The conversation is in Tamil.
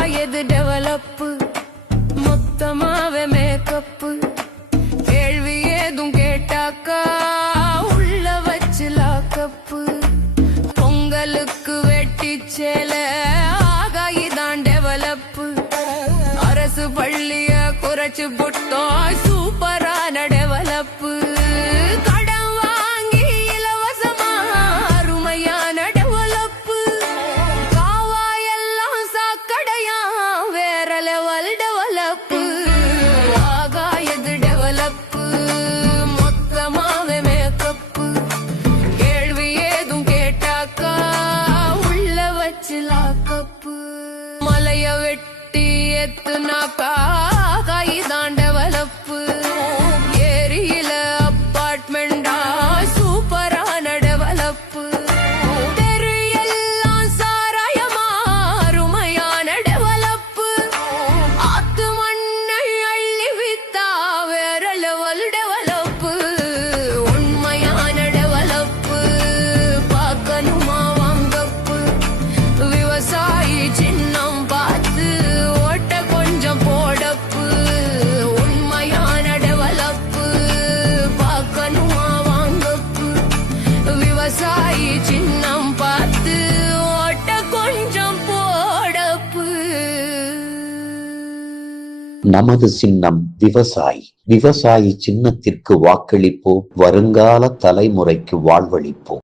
எது டெவலப்பு மொத்தமாவே மேக்கப்பு கேள்வி ஏதும் கேட்டாக்கா உள்ள வச்சு லாக்கப்பு பொங்கலுக்கு வெட்டி சேல ஆகாயிதான் டெவலப்பு அரசு பள்ளிய குறைச்சு புட்டோம் சூப்பரான டெவலப்பு கடன் வாங்கி இலவசமா அருமையான டெவலப்பு காவாயெல்லாம் சாக்கடையா வேற லெவல் டெவலப்பு ஆகாயது டெவலப்பு மொத்தமாவே மேக்கப்பு கேள்வி ஏதும் கேட்டாக்கா உள்ள வச்சு லாக்கப்பு மலைய வெட்டி எத்துனாக்கா கைதான் டெவலப்பு ஏரியில அப்பார்ட்மெண்டா சூப்பரான டெவலப்பு தெரு எல்லாம் சாராயமா அருமையான டெவலப்பு ஆத்து மண்ணை அள்ளி வித்தா வேற லெவல் டெவலப்பு உண்மையான டெவலப்பு பார்க்கணுமா வாங்கப்பு விவசாயி சின்னம் பார்த்து ஓட்ட கொஞ்சம் போடப்பு உண்மையான டெவலப்பு பார்க்கணுமா வாங்கப்பு விவசாயி சின்னம் பார்த்து ஓட்ட கொஞ்சம் போடப்பு நமது சின்னம் விவசாயி. விவசாயி சின்னத்திற்கு வாக்களிப்போம், வருங்கால தலைமுறைக்கு வாழ்வளிப்போம்.